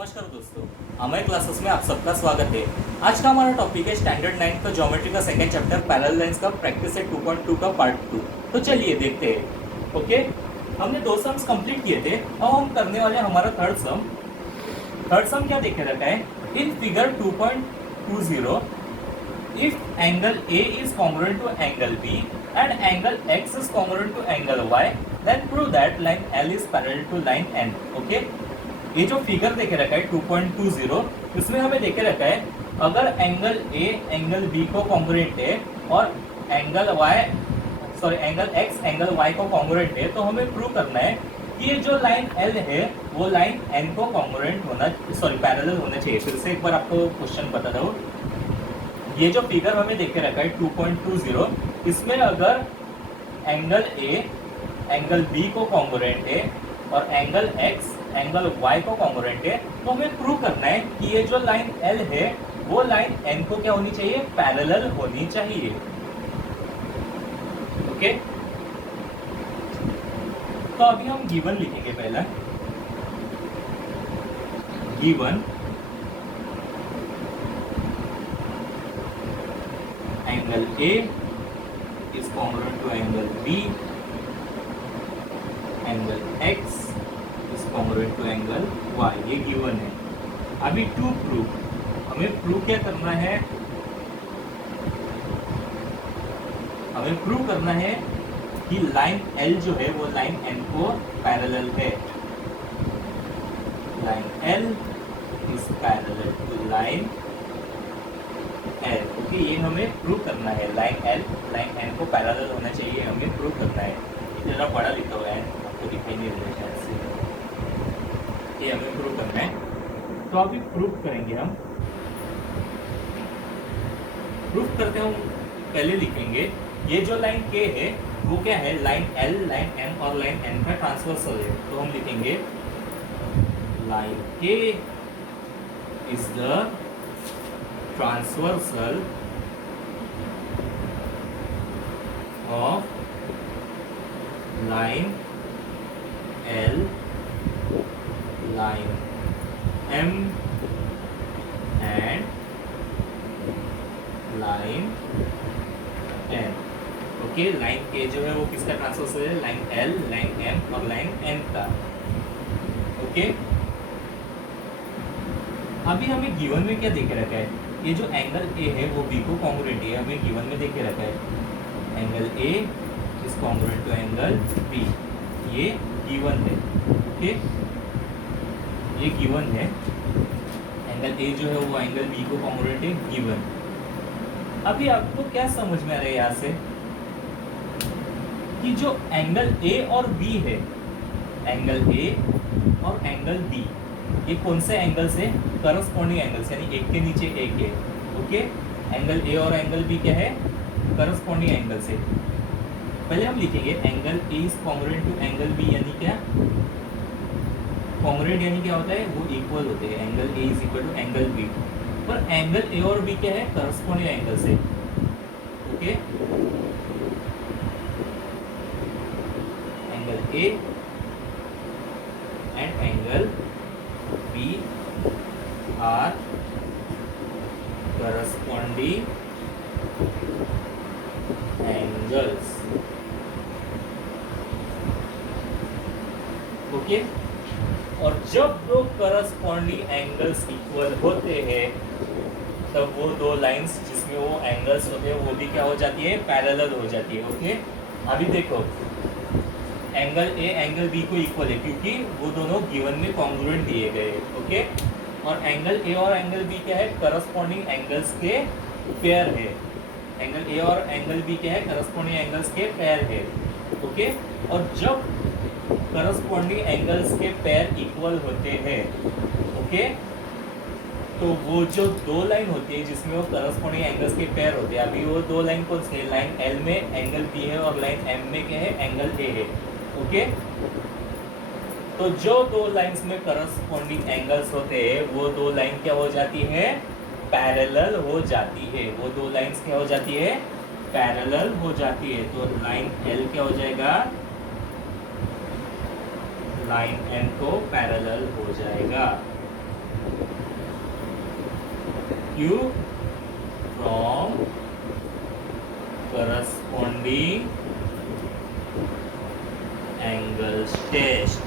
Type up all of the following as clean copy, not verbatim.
नमस्कार दोस्तों, हमारे क्लासेस में आप सबका स्वागत है। आज का हमारा टॉपिक है स्टैंडर्ड 9 का ज्योमेट्री का सेकंड चैप्टर पैरेलल लाइंस का प्रैक्टिस सेट 2.2 का पार्ट 2। तो चलिए देखते हैं। ओके, हमने 2 सम्स कंप्लीट किए थे। अब हम करने वाले हैं हमारा थर्ड सम। थर्ड सम क्या देखे रहता है? In figure 2.20 if angle A is congruent to angle B and angle X is congruent to angle Y, then prove that line L is parallel to line N. Okay? ये जो figure देखे रखा है 2.20, इसमें हमें देखे रखा है अगर एंगल A एंगल B को कॉन्ग्रुएंट है और एंगल X एंगल Y को कॉन्ग्रुएंट है, तो हमें प्रूव करना है कि ये जो लाइन L है वो लाइन N को कॉन्ग्रुएंट पैरेलल होना चाहिए। फिर से एक बार आपको क्वेश्चन बता दूं, ये जो फिगर हमें देखे रखा है 2.20, इसमें अगर एंगल A एंगल B को कॉन्ग्रुएंट है और एंगल X एंगल Y को कॉन्ग्रुएंट है, तो हमें प्रूव करना है कि ये जो लाइन L है वो लाइन N को क्या होनी चाहिए? पैरेलल होनी चाहिए। ओके, तो अभी हम गिवन लिखेंगे। पहला given angle A is congruent to angle B, angle X is congruent to angle Y, ये गिवन है। अभी टू प्रूव, हमें प्रूव क्या करना है? हमें प्रूव करना है कि लाइन L जो है वो लाइन N को पैरेलल है। Line L is parallel to line L। Okay, ये हमें प्रूव करना है। लाइन L लाइन N को पैरेलल होना चाहिए, हमें प्रूव करना है। जरा पढ़ा लिखा हुआ है, आपको दिखाई नहीं दे रहा है, ये हमें प्रूव करना है। तो अभी प्रूव करेंगे हम। प्रूव करते हम पहले लिखेंगे ये जो लाइन K है वो क्या है? लाइन L लाइन N और लाइन N का ट्रांसवर्सल है। तो हम लिखेंगे line K is the transversal of line L line M and line N। Okay, line K जो है वो किसका ट्रांसवर्सल है? लाइन L लाइन M और लाइन N का। ओके, अभी हमें गिवन में क्या देखे रखा है? ये जो एंगल A है वो B को कॉन्ग्रुएंट है, हमें गिवन में देखे रखा है angle A is congruent to angle B, ये गिवन है। ओके, ये गिवन है। एंगल A जो है वो एंगल B को कॉन्ग्रुएंट है, गिवन। अभी आपको क्या समझ में आ रहा है यहाँ से कि जो एंगल A और B है, एंगल A और एंगल B, ये कौन से एंगल से? करस्पॉन्डिंग एंगल से, यानी एक के नीचे एक है। ओके, एंगल A और एंगल B क्या है? करस्पॉन्डिंग एंगल से। पहले हम लिखेंगे angle A is congruent to angle B, यानी क्या? कॉन्ग्रुएंट यानी क्या होता है? वो इक्वल होते हैं। Angle A is equal to angle B, पर एंगल A और B क्या है? करस्पॉन्डिंग एंगल से। Okay, angle A and angle B are corresponding angles. Okay, और जब दो करस्पॉन्डिंग एंगल्स इक्वल होते हैं तब वो दो लाइंस जिसमें वो एंगल्स होते हैं वो भी क्या हो जाती है? पैरेलल हो जाती है। ओके, अभी देखो एंगल A एंगल B को इक्वल है क्योंकि वो दोनों गिवन में कॉन्ग्रुएंट दिए गए। ओके, और एंगल A और एंगल B क्या है? करस्पॉन्डिंग एंगल्स के पेयर है। एंगल A और एंगल B क्या है? करस्पॉन्डिंग एंगल्स के पेयर है। ओके, और जब करस्पॉन्डिंग एंगल्स के पेयर इक्वल होते हैं, ओके, तो वो जो दो लाइन होती है जिसमें वो करस्पॉन्डिंग एंगल्स के पेयर होते हैं, अभी वो दो लाइन कौन सी है? लाइन L में एंगल B है और लाइन M में क्या है? एंगल A है। ओके, तो जो दो लाइंस में करस्पॉन्डिंग एंगल्स होते हैं वो दो लाइन क्या हो जाती है? पैरेलल हो जाती है। वो दो लाइंस क्या हो जाती है? पैरेलल हो जाती है। तो लाइन L क्या हो जाएगा? लाइन N को पैरेलल हो जाएगा। Q from corresponding angles test।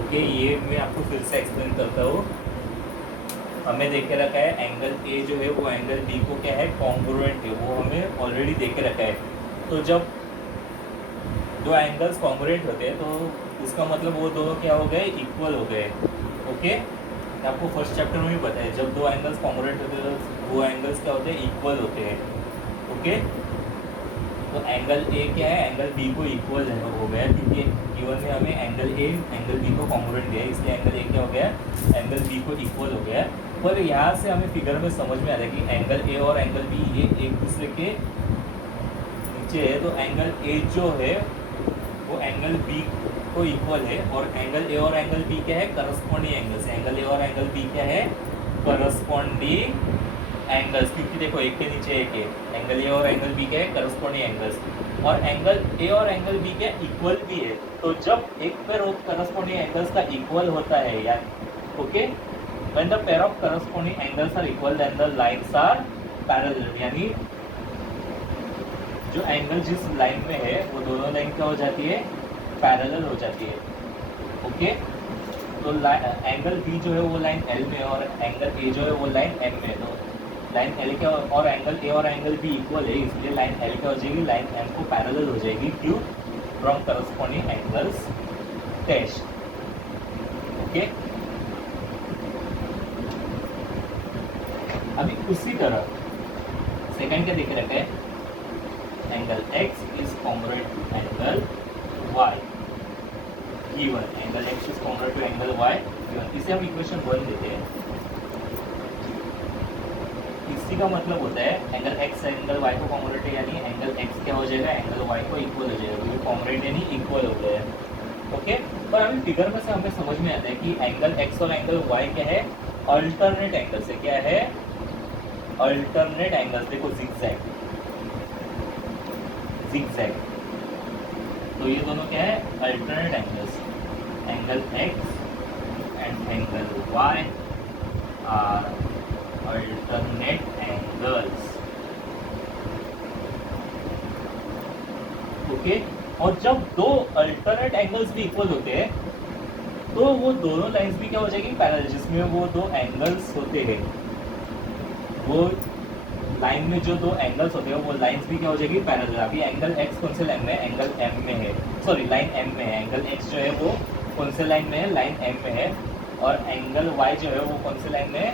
Okay, ये मैं आपको फिर से एक्सप्लेन करता हूँ। हमें देख के रखा है एंगल ए जो है वो एंगल बी को क्या है, कॉन्ग्रुएंट है, वो हमें ऑलरेडी देख के रखा है। तो जब दो एंगल्स कॉन्ग्रुएंट होते हैं तो उसका मतलब वो दोनों क्या हो गए, इक्वल हो गए। ओके, आपको फर्स्ट चैप्टर में भी बताया, जब दो एंगल्स कॉन्ग्रुएंट होते हैं तो वो एंगल्स क्या होते हैं, इक्वल होते हैं। ओके, तो एंगल ए क्या है, एंगल बी को इक्वल हो गया, क्योंकि गिवन में हमें एंगल ए एंगल बी को कॉन्ग्रुएंट दिया है, इसलिए एंगल ए क्या हो गया, एंगल बी को इक्वल हो गया। पर यहाँ से हमें फिगर में समझ में आ रहा है कि एंगल ए और एंगल बी ये एक दूसरे के नीचे है, तो एंगल ए जो है वो एंगल बी को इक्वल है, और एंगल ए और एंगल बी क्या है, करस्पॉन्डिंग एंगल्स है। एंगल ए और एंगल बी क्या है, करस्पॉन्डिंग एंगल्स, क्योंकि देखो एक के नीचे एक है, एंगल ए और एंगल बी क्या है, करस्पॉन्डिंग एंगल्स, और एंगल ए और एंगल बी क्या इक्वल भी है। तो जब एक पेयर ऑफ करस्पॉन्डिंग एंगल्स का इक्वल होता है यार, okay, when the pair of corresponding angles are equal then the lines are parallel, यानी जो एंगल जिस लाइन में है वो दोनों लाइन क्या हो जाती है, पैरेलल हो जाती है। ओके, तो एंगल बी जो है वो लाइन एल में, और एंगल ए जो है वो लाइन एम में। तो लाइन एल क्या, और एंगल ए और एंगल बी इक्वल है, इसलिए लाइन एल क्या हो जाएगी, लाइन एम को पैरेलल हो जाएगी। क्यों, from corresponding angles test. Okay, अभी उसी तरह सेकंड क्या देख रखा है, angle x is congruent to angle y given, angle x is congruent to angle y given, इसे हम इक्वेशन 1 देते हैं। इसी का मतलब होता है एंगल x एंगल y को कॉन्ग्रुएंट है, यानी एंगल x क्या हो जाएगा, एंगल y को इक्वल हो जाएगा, क्योंकि कॉन्ग्रुएंट यानी इक्वल हो गया है। ओके, पर अभी फिगर में से हमें समझ में आता है कि एंगल x और एंगल y क्या है, अल्टरनेट एंगल से, क्या है, अल्टरनेट एंगल्स। देखो जिगजैग, जिगजैग, तो ये दोनों क्या है, alternate angles. Angle x and angle y are alternate angles. Okay, और जब दो अल्टरनेट एंगल्स भी इक्वल होते हैं तो वो दोनों लाइंस भी क्या हो जाएगी, पैरेलल, जिसमें वो दो एंगल्स होते हैं, वो लाइन में जो दो एंगल्स होते हैं वो लाइंस भी क्या हो जाएगी, पैरेलल। अभी एंगल x कौन से लाइन में है, एंगल m में है, सॉरी लाइन m में है। एंगल x जो है वो कौन से लाइन में है, लाइन m में है, और एंगल y जो है वो कौन से लाइन में है,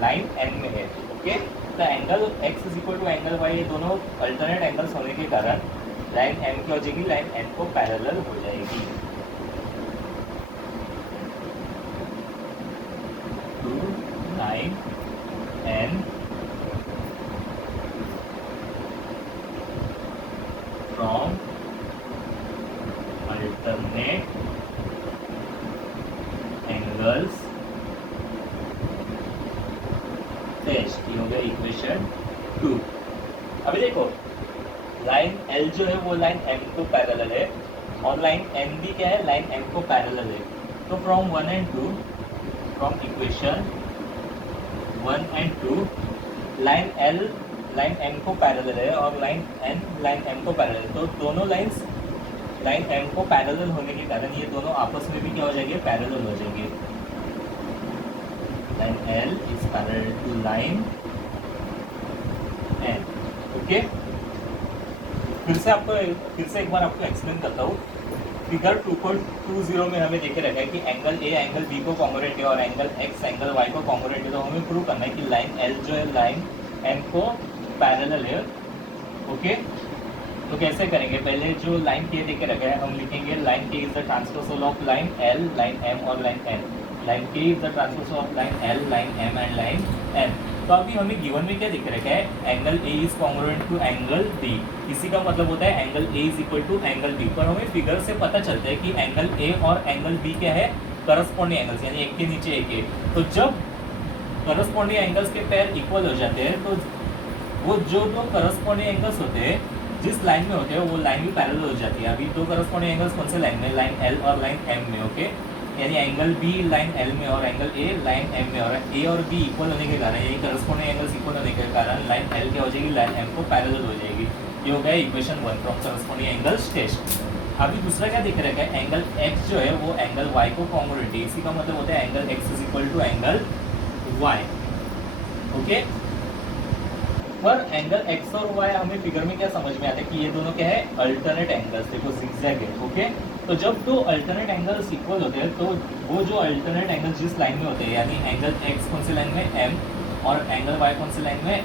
लाइन m में है। ओके, तो angle x is equal to angle y, ये दोनों अल्टरनेट एंगल्स होने के कारण लाइन m क्या हो जाएगी, लाइन n को पैरेलल हो जाएगी। Line n from alternate angles test, ये हो गया इक्वेशन 2। अभी देखो लाइन L जो है वो लाइन M को पैरेलल है, और लाइन M भी क्या है, लाइन M को पैरेलल है। तो from 1 and 2, from equation 1 and 2, line L line M को पैरेलल है, और लाइन N लाइन M को पैरेलल है। तो दोनों लाइंस लाइन M को पैरेलल होने के कारण ये दोनों आपस में भी क्या हो जाएंगे, पैरेलल हो जाएंगे। Line L is parallel to line N। Okay, फिर से एक बार आपको एक्सप्लेन करता हूँ। फिगर 2.20 में हमें देखे रखा है कि एंगल ए एंगल बी को कॉन्ग्रुएंट है, और एंगल एक्स एंगल वाई को कॉन्ग्रुएंट है। तो हमें प्रूव करना है कि लाइन एल जो है लाइन एम को पैरेलल है। ओके, तो कैसे करेंगे, पहले जो लाइन के देके रखा है हम लिखेंगे line K is the transversal of line L, line M और line N. Line K is the transversal of line L, line M and line N. तो अभी हमें गिवन में क्या दिख रखा है, angle A is congruent to angle B. इसी का मतलब होता है angle A is equal to angle B. पर हमें फिगर से पता चलता है कि एंगल ए और एंगल बी क्या है, करस्पॉन्डिंग एंगल्स, यानी एक के नीचे एक है। तो जब करस्पॉन्डिंग एंगल्स के पेयर इक्वल हो जाते हैं तो वो जो दो करस्पॉन्डिंग एंगल्स होते हैं जिस लाइन में होते हैं वो लाइन भी पैरेलल हो जाती है। अभी दो करस्पॉन्डिंग एंगल्स कौन से लाइन में, लाइन एल और लाइन एम में, ओके। यानी एंगल बी लाइन एल में और एंगल ए लाइन एम में, और ए और बी इक्वल होने के कारण, यानी करस्पॉन्डिंग एंगल्स इक्वल होने के कारण लाइन एल क्या हो जाएगी, लाइन एम को पैरेलल हो जाएगी। ये हो गया equation 1 from corresponding angles test. अभी दूसरा क्या दिख रखा है, एंगल एक्स जो है वो एंगल वाई को कॉन्ग्रुएंट है। इसी का मतलब होता है angle X is equal to angle Y, okay. पर एंगल एक्स और वाई हमें फिगर में क्या समझ में आता है कि ये दोनों क्या है, अल्टरनेट एंगल्स। देखो जिगजैग है, ओके। तो जब दो अल्टरनेट एंगल्स इक्वल होते हैं तो वो जो अल्टरनेट एंगल जिस लाइन में होते हैं, यानी एंगल एक्स कौन सी लाइन में, एम, और एंगल वाई कौन सी लाइन में,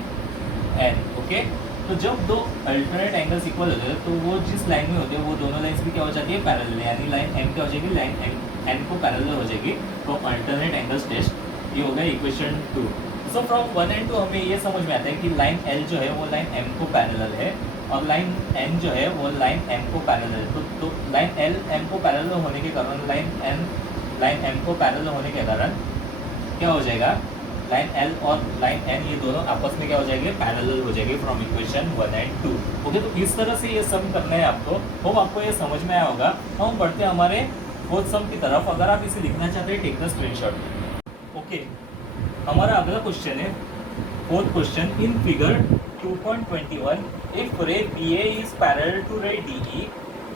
एन, ओके। तो जब दो अल्टरनेट एंगल्स इक्वल होते हैं तो वो जिस लाइन में होते हैं वो दोनों लाइन्स भी क्या हो जाती है, पैरेलल, यानी लाइन एम क्या हो जाएगी, लाइन एन को पैरेलल हो जाएगी। तो अल्टरनेट एंगल्स टेस्ट ये हो गया इक्वेशन 2। सो फ्रॉम 1 एंड 2 हमें ये समझ में आता है कि लाइन एल जो है वो लाइन एम को पैरेलल है और लाइन एन जो है वो लाइन एम को पैरेलल है। तो लाइन एल एम को पैरेलल होने के कारण लाइन एम को पैरेलल होने के कारण क्या हो जाएगा, लाइन एल और लाइन एन ये दोनों आपस में क्या हो जाएंगे, पैरेलल हो जाएंगे फ्रॉम इक्वेशन 1 एंड 2, ओके। तो इस तरह से ये सम करना है आपको। होप आपको ये समझ में आया होगा। हम बढ़ते हैं हमारे फोर्थ सम की तरफ। अगर आप इसे लिखना चाहते हैं टेक द स्क्रीनशॉट, ओके। हमारा अगला क्वेश्चन है fourth question. In figure 2.21 if ray B A is parallel to ray D E,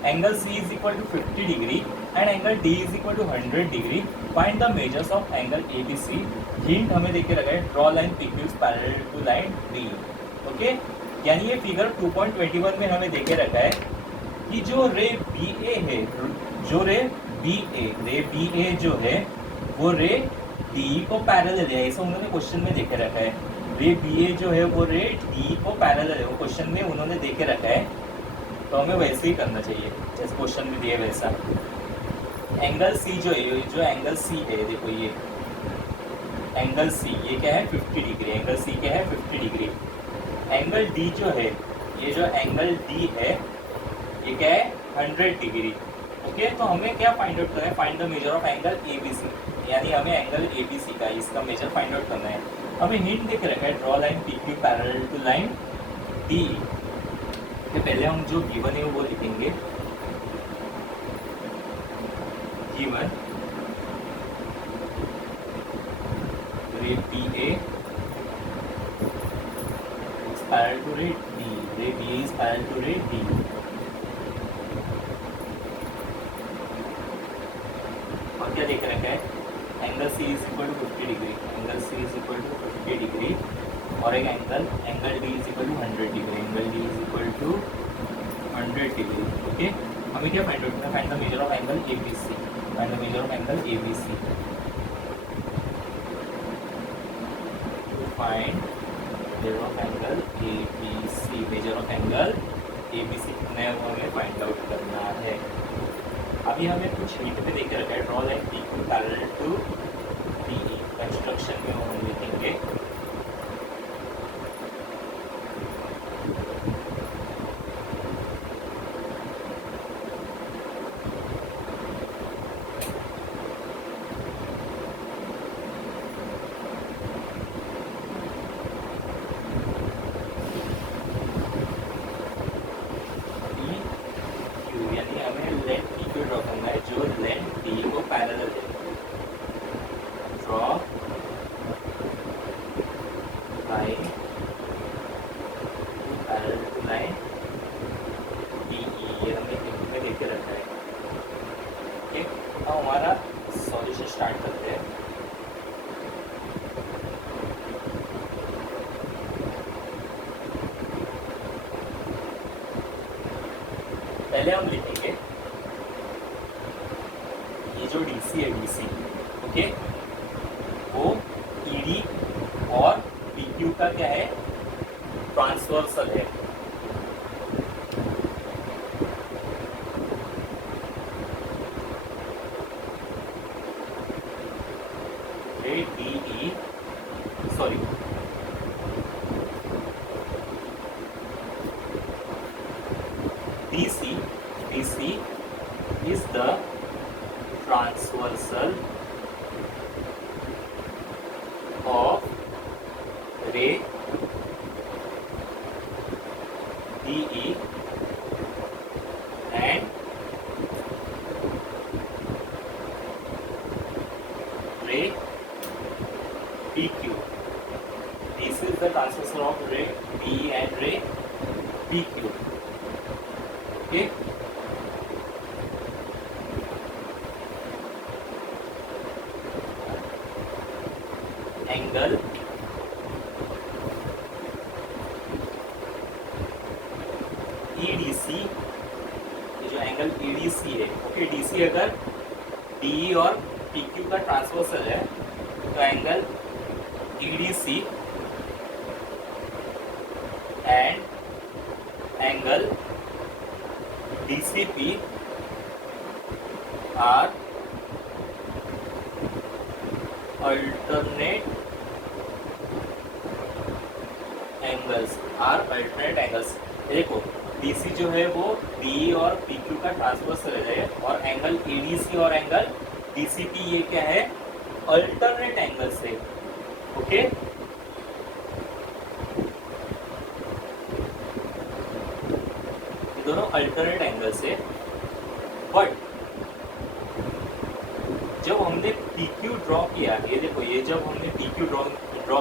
angle C is equal to 50 degree and angle D is equal to 100 degree, find the measures of angle A B C. Hint हमें देके रखा है, draw line P Q is parallel to line D, okay. यानी ये figure 2.21 में हमें देके रखा है कि जो रे बी ए है, जो रे बी ए जो है वो रे डी को पैरेलल है, ऐसा उन्होंने क्वेश्चन में देके रखा है। रे बी ए जो है वो रे डी को पैरेलल है, वो क्वेश्चन में उन्होंने देके रखा है। तो हमें वैसे ही करना चाहिए जैसे क्वेश्चन में दिए वैसा। एंगल सी जो है, जो एंगल सी है, देखो ये एंगल सी ये क्या है, 50 डिग्री। एंगल सी क्या है, 50 डिग्री। एंगल डी जो है, ये जो एंगल डी है ये क्या है, 100 डिग्री, ओके। तो हमें क्या फाइंड आउट करना है, find the measure of angle A B C, यानी हमें एंगल ए बी सी का इसका मेजर फाइंड आउट करना है। हमें हिंट देख रखा है, draw line P Q parallel to line D. तो पहले हम जो गिवन है वो लिखेंगे, given ray B A is parallel to ray D, ray B is parallel to ray D. और क्या देख रखा है, angle C is equal to 50 degree, angle C is equal to 50 degree, और एक angle D is equal to 100 degree, angle D is equal to 100 degree, okay. हमें क्या find out करना है, find the measure of angle A B C, find the measure of angle A B C. Find measure of angle A B C, measure of angle A B C कितना है वो हमें find out करना है। अभी हमें कुछ hint पे देख रखा है, draw line P Q parallel to D E. Construction में हम लिखेंगे ड्रॉ करना है जो लेंथ डी को पैरेलल है। Draw line parallel to line D E, ये हमने हिंट में देख के रखा है, ओके। अब हमारा सॉल्यूशन स्टार्ट करते हैं। पहले हम लिखेंगे ये जो डीसी है, डीसी, ओके, वो ईडी और पीक्यू का क्या है, ट्रांसवर्सल है। DE sorry DC is the transversal of ray DE okay, angle EDC, ये जो एंगल ईडीसी है, ओके, डीसी अगर डीई और पीक्यू का ट्रांसवर्सल है तो angle EDC and angle DCP are alternate angles. देखो डीसी जो है वो डी और पीक्यू का ट्रांसवर्सल है और एंगल ईडीसी और एंगल डीसीपी ये क्या है, अल्टरनेट एंगल्स है। ओके, ये दोनों अल्टरनेट एंगल्स है। बट जब हमने PQ ड्रॉ किया, ये देखो, ये जब हमने PQ ड्रॉ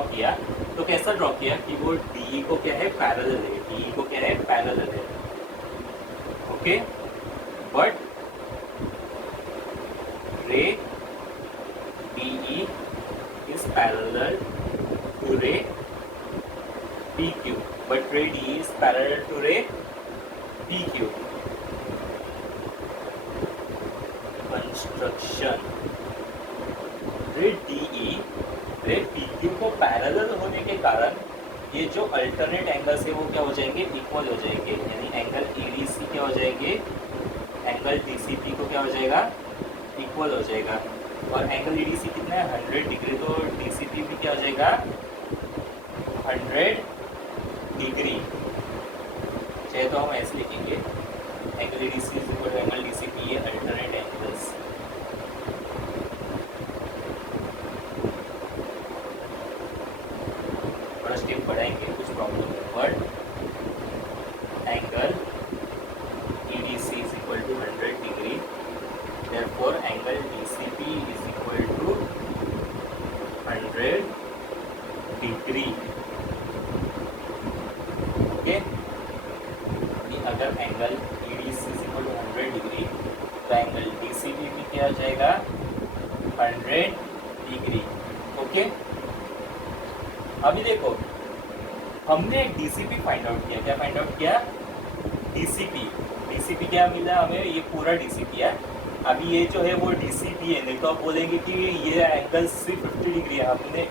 किया तो कैसा ड्रॉ किया कि वो DE को क्या है, पैरेलल है, DE को क्या है, पैरेलल है। ओके, बट रे DE is parallel to ray PQ, but ray DE is parallel to ray PQ. Construction, रे DE रे PQ को पैरेलल होने के कारण ये जो अल्टरनेट एंगल्स है वो क्या हो जाएंगे, इक्वल हो जाएंगे। यानी एंगल EDC क्या हो जाएंगे, एंगल DCP को क्या हो जाएगा, इक्वल हो जाएगा। और एंगल EDC कितना है, 100 डिग्री, तो DCP भी क्या हो जाएगा, 100 डिग्री। चाहे तो हम ऐसे लिखेंगे, angle EDC is equal to angle DCP, ये अल्टरनेट एंगल्स। थोड़ा स्टेप बढ़ाएंगे, कुछ प्रॉब्लम है, but angle EDC is equal to 100 degree, therefore angle DCP is equal to 100 degree. Okay, अगर angle EDC is equal to 100 degree तो angle DCP भी क्या हो जाएगा, 100 डिग्री। ओके, अभी देखो हमने DCP फाइंड आउट किया, क्या फाइंड आउट किया, DCP क्या मिला हमें, ये पूरा DCP है। अभी ये जो है वो DCP है, नहीं तो आप बोलेंगे कि ये एंगल सिर्फ 50 डिग्री है हमने,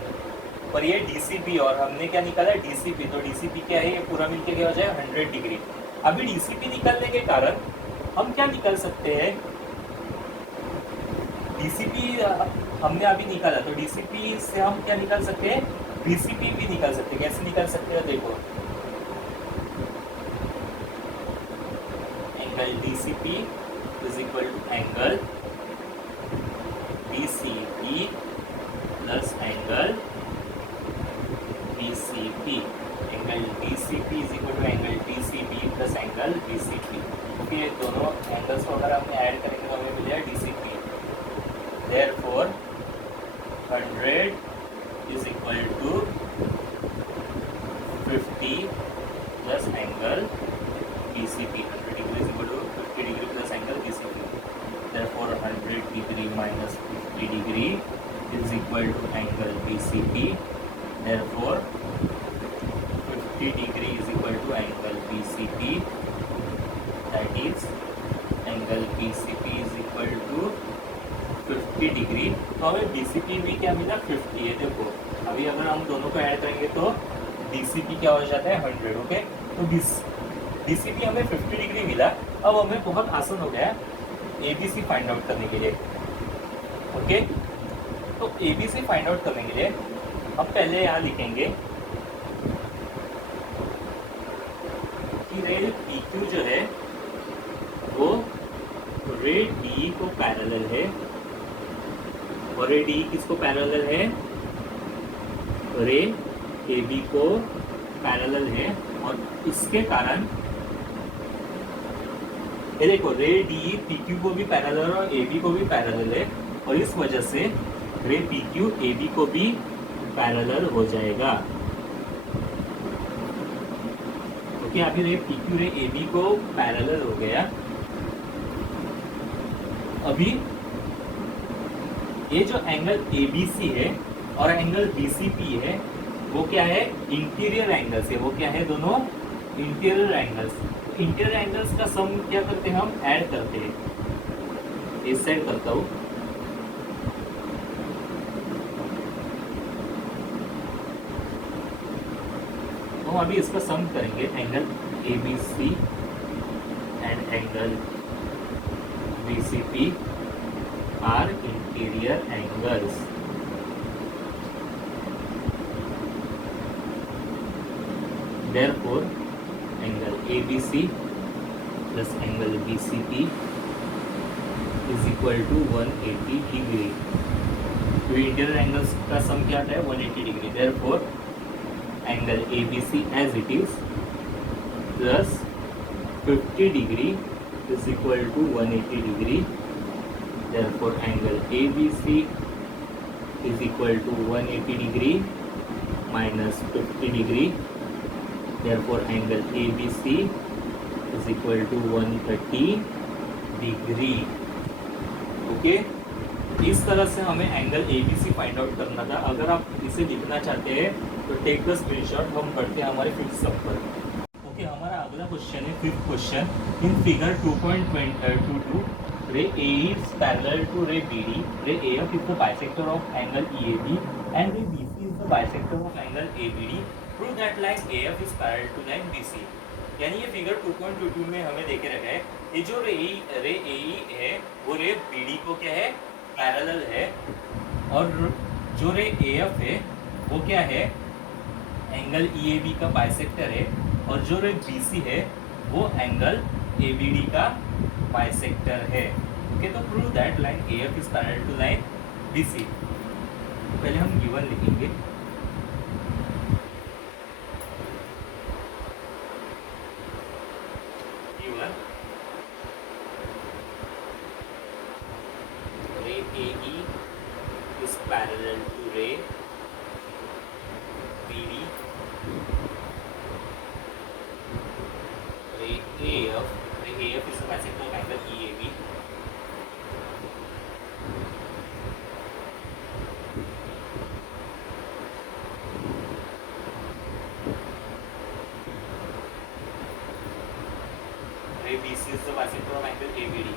पर ये DCP और हमने क्या निकाला, DCP, तो DCP क्या है, ये पूरा मिलके क्या हो जाएगा, 100 डिग्री। अभी DCP निकालने के कारण हम क्या निकाल सकते हैं, DCP हमने अभी निकाला तो DCP से हम क्या निकाल सकते हैं, DCP भी निकाल सकते हैं। कैसे निकाल सकते हैं, देखो angle DCP is equal to angle DCP plus angle DCP। Angle DCP is equal to angle DCP plus angle DCP। Okay, ये दोनों एंगल्स को अगर हमने ऐड करेंगे तो हमें मिलेगा DCP। Therefore 100 is equal to 50 plus angle DCP. 100 degree is equal to 50 degree plus angle DCP. Therefore 100 degree minus 50 degree is equal to angle DCP. Therefore 50 degree is equal to angle DCP. That is angle DCP is equal to 50 degree. तो हमें DCP भी क्या मिला, 50 है। देखो अभी अगर हम दोनों को ऐड करेंगे तो DCP क्या हो जाता है, 100। ओके, तो DCP हमें 50 डिग्री मिला। अब हमें बहुत आसान हो गया ABC फाइंड आउट करने के लिए। ओके, तो ABC फाइंड आउट करने के लिए हम पहले यहाँ लिखेंगे कि रे PQ जो है वो रे DE को पैरेलल है, और रे DE किसको पैरेलल है, रे AB को पैरेलल है। और इसके कारण ये देखो रे DE PQ को भी पैरेलल और AB को भी पैरेलल है, और इस वजह से रे PQ AB को भी पैरेलल हो जाएगा। ओके, अभी रे पी क्यू रे ए बी को पैरेलल हो गया। अभी ये जो एंगल ए बी सी है और एंगल बी सी पी है वो क्या है, इंटीरियर एंगल्स है। वो क्या है, दोनों इंटीरियर एंगल्स। इंटीरियर एंगल्स का सम क्या करते हैं, हम ऐड करते हैं। इस साइड करता हूँ, तो अभी इसका सम करेंगे। Angle A B C and angle B C P are interior angles. Therefore, angle ABC plus angle BCP is equal to 180 degree। तो इंटीरियर एंगल्स का सम क्या आता है, 180 degree. Therefore, angle ABC as it is plus 50 degree is equal to 180 degree। Therefore, angle ABC is equal to 180 degree minus 50 degree। Therefore, angle ABC is equal to 130 degree। Okay, इस तरह से हमें angle ABC find out करना था। अगर आप इसे लिखना चाहते हैं तो टेक द स्क्रीनशॉट। हम बढ़ते हैं हमारे फिफ्थ सम पर। ओके, हमारा अगला क्वेश्चन है फिफ्थ क्वेश्चन। इन फिगर 2.22 रे A is parallel to ray BD, ray AF is the bisector of angle EAB and ray BC is the bisector of angle ABD। Prove that line AF is parallel to line BC। यानी ये figure 2.22 में हमें देखे रखा है, ये जो रे AE है वो रे BD को क्या है, पैरेलल है। और जो रे AF है वो क्या है, एंगल EAB का बाइसेक्टर है। और जो रे BC है वो एंगल ABD का बाइसेक्टर है। ओके, तो prove that line AF is parallel to line BC। तो पहले हम गिवन लिखेंगे। रे AE is parallel to ray BD, ray AF is the bisector of angle EAB, ray BC is the bisector of angle ABD।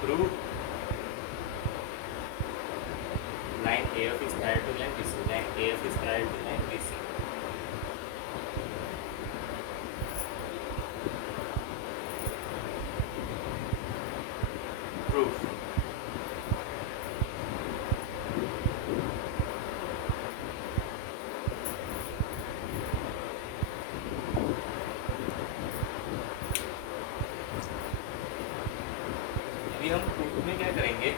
Prove line AF is parallel to line BC, line AF is parallel to line BC। Proof। अभी हम proof में क्या करेंगे,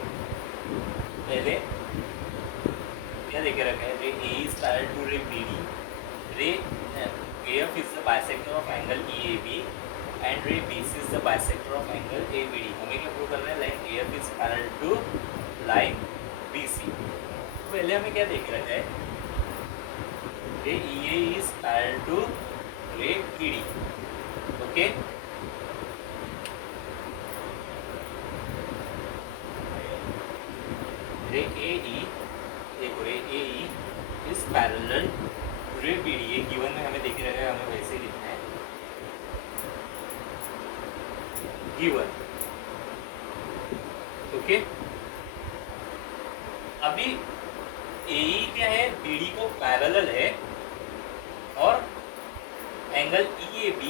पहले क्या देखे रखा है, रे A is parallel to रे BD, रे AF is the bisector of angle EAB and ray BC is the bisector of angle ABD। हमें क्या प्रूव करना है, line AF is parallel to line BC। तो पहले हमें क्या देख रखा है, रे EA is parallel to रे BD। ओके, रे AE, देखो रे AE is parallel to रे BD। ये गिवन में हमें देख रखा है, हमें वैसे ही लिखना है गिवन। ओके, अभी AE क्या है, BD को पैरेलल है और एंगल EAB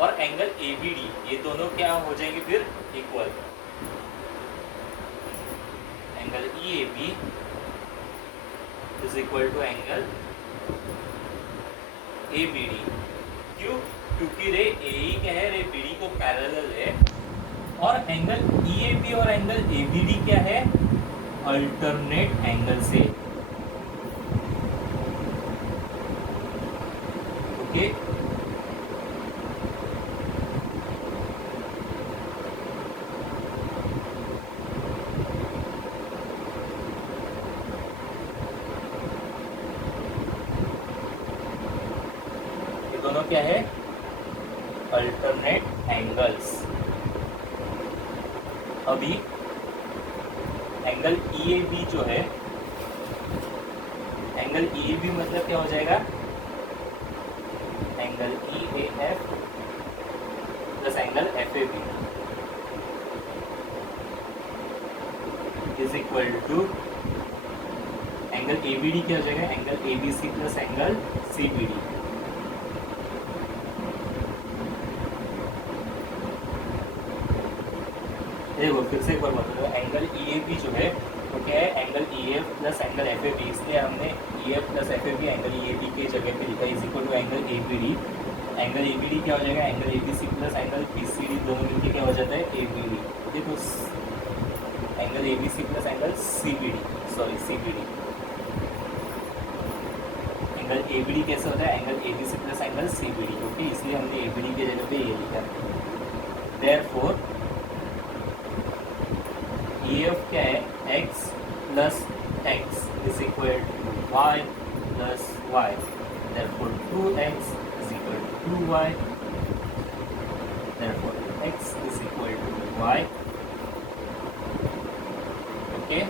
और एंगल ABD ये दोनों क्या हो जाएंगे फिर, equal. Angle EAB is equal to angle ABD। क्यों, क्योंकि रे AE क्या है, रे BD को पैरेलल है और एंगल EAB और एंगल ABD क्या है, अल्टरनेट एंगल से। ओके। ये दोनों क्या है, अल्टरनेट एंगल्स। अभी एंगल ई ए बी जो है, एंगल ई ए बी मतलब क्या हो जाएगा, angle E A F plus angle F A B is equal to angle A B D क्या हो जाएगा, angle A B C plus angle C B D. देखो फिर से एक बार बता दो, एंगल ई ए बी जो है तो क्या है, angle E F plus angle F A B, इसलिए हमने E F plus F A B angle E A B की जगह पे लिखा is equal to angle A B D. Angle A B D क्या हो जाएगा, angle A B C plus angle B C D, दोनों मिलकर क्या हो जाता है, ए बी डी। देखो angle A B C plus angle C B D, sorry C B D. Angle A B D कैसे होता है, angle A B C plus angle C B D, okay, इसलिए हमने ए बी डी की जगह पे ये लिखा। देयरफॉर ई एफ क्या है, x plus x is equal to y plus y, therefore 2x is equal to 2y, therefore x is equal to y, okay.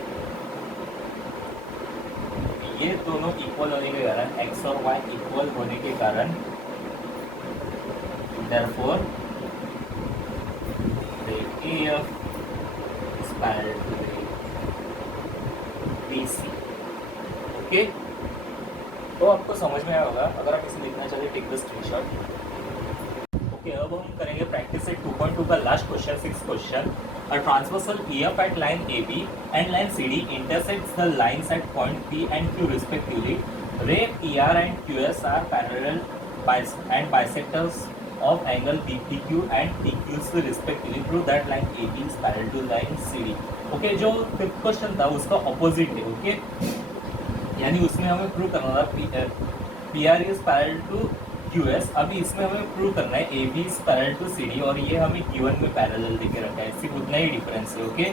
ये दोनों इक्वल होने के कारण, x और y इक्वल होने के कारण, therefore AF is parallel to the BC, okay. तो आपको समझ में आया होगा, अगर आप इसे लिखना चाहते टेक द स्क्रीनशॉट। ओके, अब हम करेंगे प्रैक्टिस सेट 2.2 का last question, 6th question. A transversal EF at line AB and line CD intersects the lines at point P and Q respectively. Ray PR and QS are parallel and bisectors of angle BPQ and PQC respectively. Prove that line AB is parallel to line CD. Okay, जो 5th question था उसका opposite है, okay. यानी उसमें हमें prove करना था PR is parallel to QS। अभी इसमें हमें प्रूव करना है AB is parallel to CD, और ये हमें गिवन में पैरेलल देके रखा है, सिर्फ उतना ही डिफरेंस है, ओके।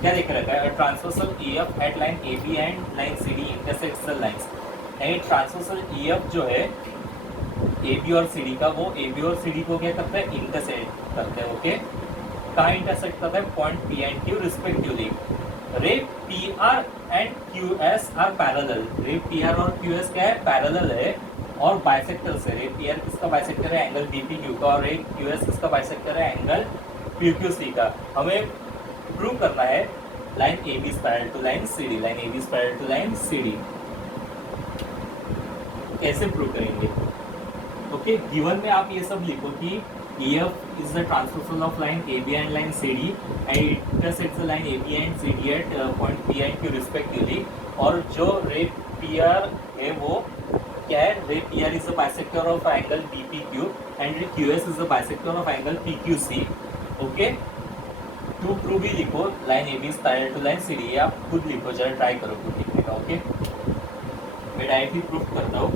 क्या देके रखा है, transversal EF at line AB and line CD intersects the lines. यानी ट्रांसवर्सल EF जो है AB और CD का, वो AB और CD को क्या करता है, इंटरसेक्ट करता है, ओके। कहाँ इंटरसेक्ट करता है, point P and Q respectively. Ray PR and QS are parallel. Ray PR और QS क्या है, पैरेलल है और बाइसेक्टर्स है। रे PR किसका बाइसेक्टर है, एंगल BPQ का, और रे QS किसका बाइसेक्टर है, एंगल PQC का। हमें प्रूव करना है line AB is parallel to line CD, line AB is parallel to line CD। कैसे प्रूव करेंगे, ओके। गिवन में आप ये सब लिखो कि EF is the transversal of line AB and line CD and it intersects the line AB and CD at point P and Q respectively। और जो रे PR है वो क्या है, रे PR is the bisector of angle BPQ and रे QS is the bisector of angle PQC, okay. To prove ही लिखो line AB is parallel to line CD, आप खुद लिखो, जरा ट्राई करो खुद लिखने का, ओके। मैं डायरेक्टली प्रूफ करता हूँ।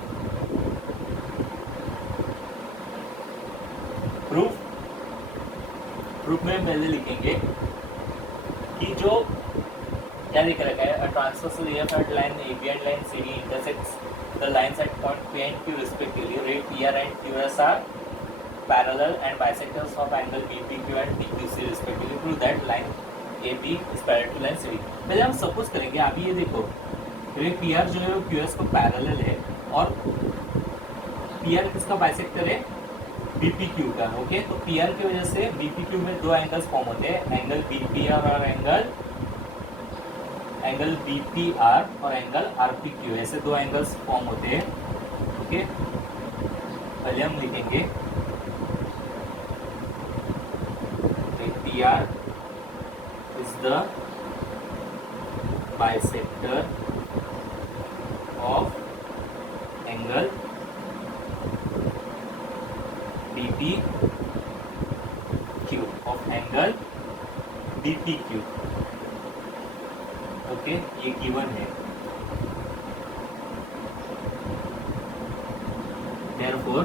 प्रूफ में पहले लिखेंगे कि जो क्या लिख रखा है, a transversal EF at line AB and line CD intersects the lines at point P and Q respectively. Ray PR and QS are parallel and bisectors of angle BPQ and PQC respectively. Prove that line AB is parallel to line CD. पहले हम suppose करेंगे, अभी ये देखो रे PR जो है वो QS को पैरेलल है और PR किसका बाइसेक्टर है, BPQ का, ओके। तो PR की वजह से BPQ में दो एंगल्स फॉर्म होते हैं, एंगल BPR और एंगल BPR और एंगल RPQ, ऐसे दो एंगल्स फॉर्म होते हैं, ओके। पहले हम लिखेंगे PR is the bisector of angle BPQ of angle BPQ, okay, ये गिवन है। Therefore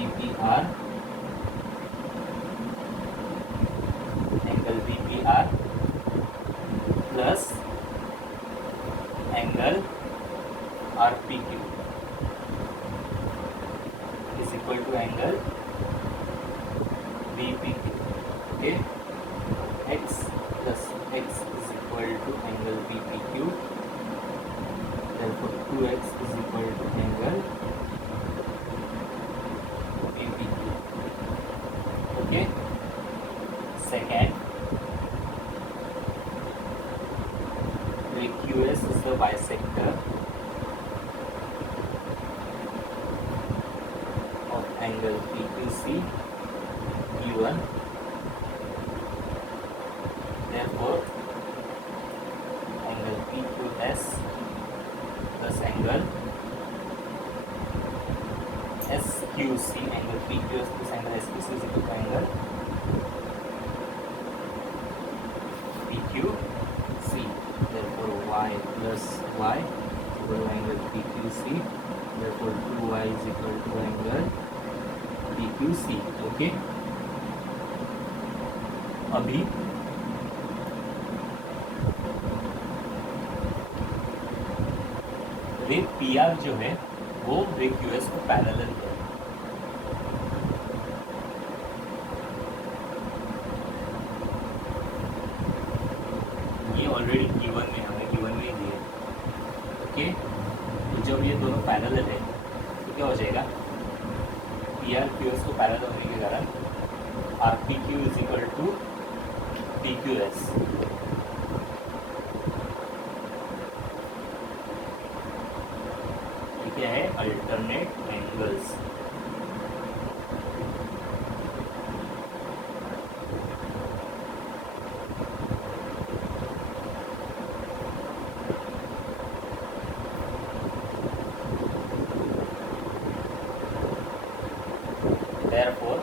VPR, angle VPR plus angle RPQ is equal to angle VPQ. Okay, x plus x is equal to angle VPQ. Therefore 2x is equal to angle VPQ. Okay, second, QS is the bisector of angle PQC P1. Therefore angle PQS plus angle SQC, angle PQS plus angle SQC is equal to angle PQC. Therefore y plus y is equal to angle PQC. Therefore 2y is equal to angle PQC. Okay, अभी रे PR जो है वो रे QS को parallel है. ये already given में हमें गिवन में दिए. ओके, तो जब ये दोनों पैरेलल है तो क्या हो जाएगा, PR QS को पैरेलल होने के कारण RPQ is equal to PQS. ये क्या है, अल्टरनेट एंगल्स. Therefore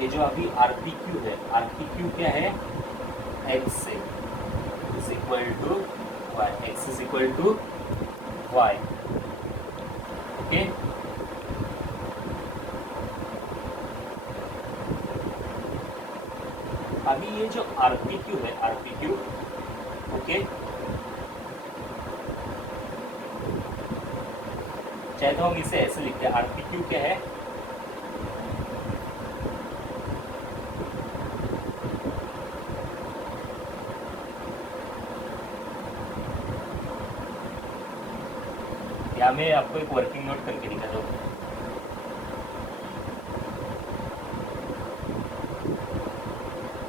ये जो अभी RPQ है, RPQ क्या है, x से is equal to y, x is equal to y. Okay, अभी ये जो RPQ है, RPQ ओके, चाहे तो हम इसे ऐसे लिखते हैं, RPQ क्या है, या मैं आपको एक वर्किंग नोट करके दिखाता हूँ.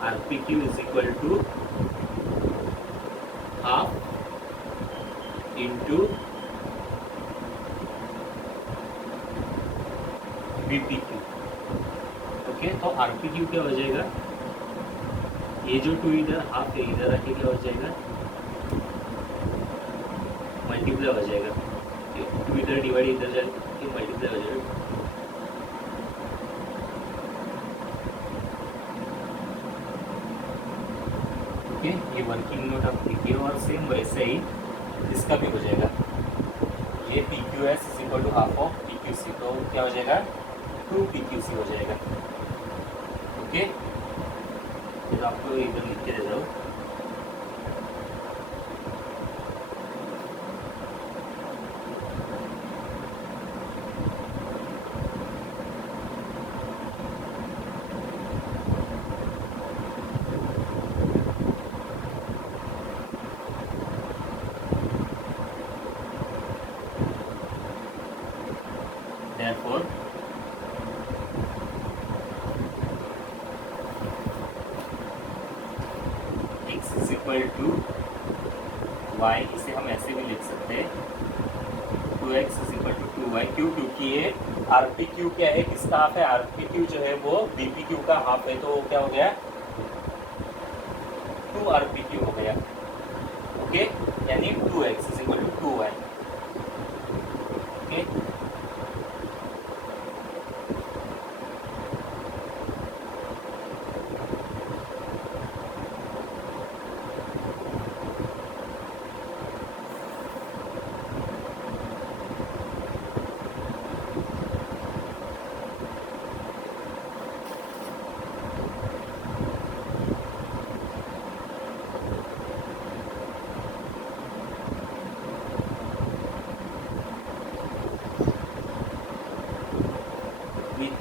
RPQ is equal to half into VPQ. Okay, तो RPQ क्या हो जाएगा, ये जो 2 इधर हाफ है, इधर आके क्या हो जाएगा, मल्टीप्लाई हो जाएगा. 2 इधर डिवाइड इधर जाके मल्टीप्लाई हो जाएगा. ओके, ये वर्किंग नोट आप लिखिए और सेम वैसे ही इसका भी हो जाएगा. ये PQS is equal to half of PQC, तो क्या हो जाएगा, 2 PQC हो जाएगा. ओके, तो आपको इधर लिख के दे रहा हूँ. Therefore x is equal to y, इसे हम ऐसे भी लिख सकते हैं, 2x is equal to 2y. क्यों, क्योंकि ये RPQ क्या है, किसका हाफ है, RPQ जो है वो VPQ का हाफ है, तो क्या हो गया, 2 RPQ हो गया. ओके, यानी 2x is equal to 2y. Okay,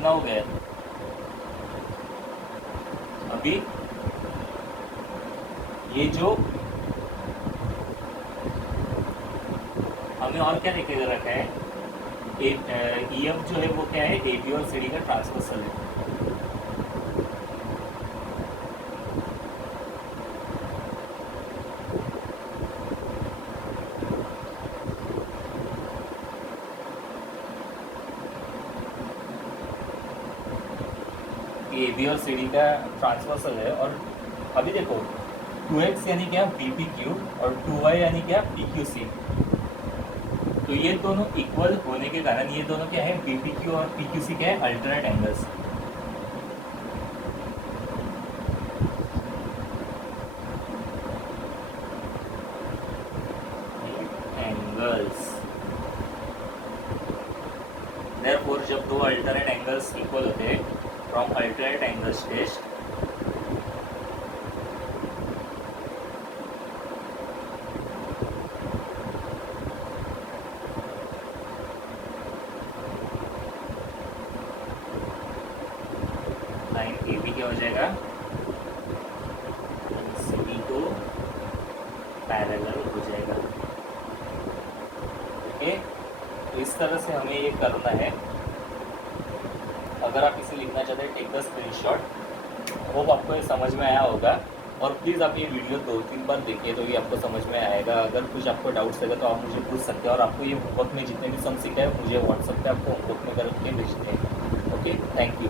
कितना हो गया अभी? ये जो हमें और क्या लेके रखा है, EF जो है वो क्या है, AB और CD का ट्रांसवर्सल है। AB और CD का ट्रांसवर्सल है। और अभी देखो 2x यानी क्या, BPQ, और 2y यानी क्या, PQC। तो ये दोनों इक्वल होने के कारण ये दोनों क्या है, BPQ और PQC क्या है, अल्टरनेट एंगल्स। एंगल्स देयरफॉर जब दो अल्टरनेट एंगल्स इक्वल होते हैं, from alternate angles test line AB क्या हो जाएगा, CD को पैरेलल हो जाएगा। ओके, तो इस तरह से हमें ये करना है। अगर आप इसे लिखना चाहते हैं, टेक द स्क्रीनशॉट। होप आपको ये समझ में आया होगा, और प्लीज़ आप ये वीडियो 2-3 बार देखिए तो ये आपको समझ में आएगा। अगर कुछ आपको डाउट्स लगे तो आप मुझे पूछ सकते हैं, और आपको ये होमवर्क में जितने भी सम सीखा है मुझे व्हाट्सएप पे आपको होमवर्क में करके भेजते हैं। Okay, thank you.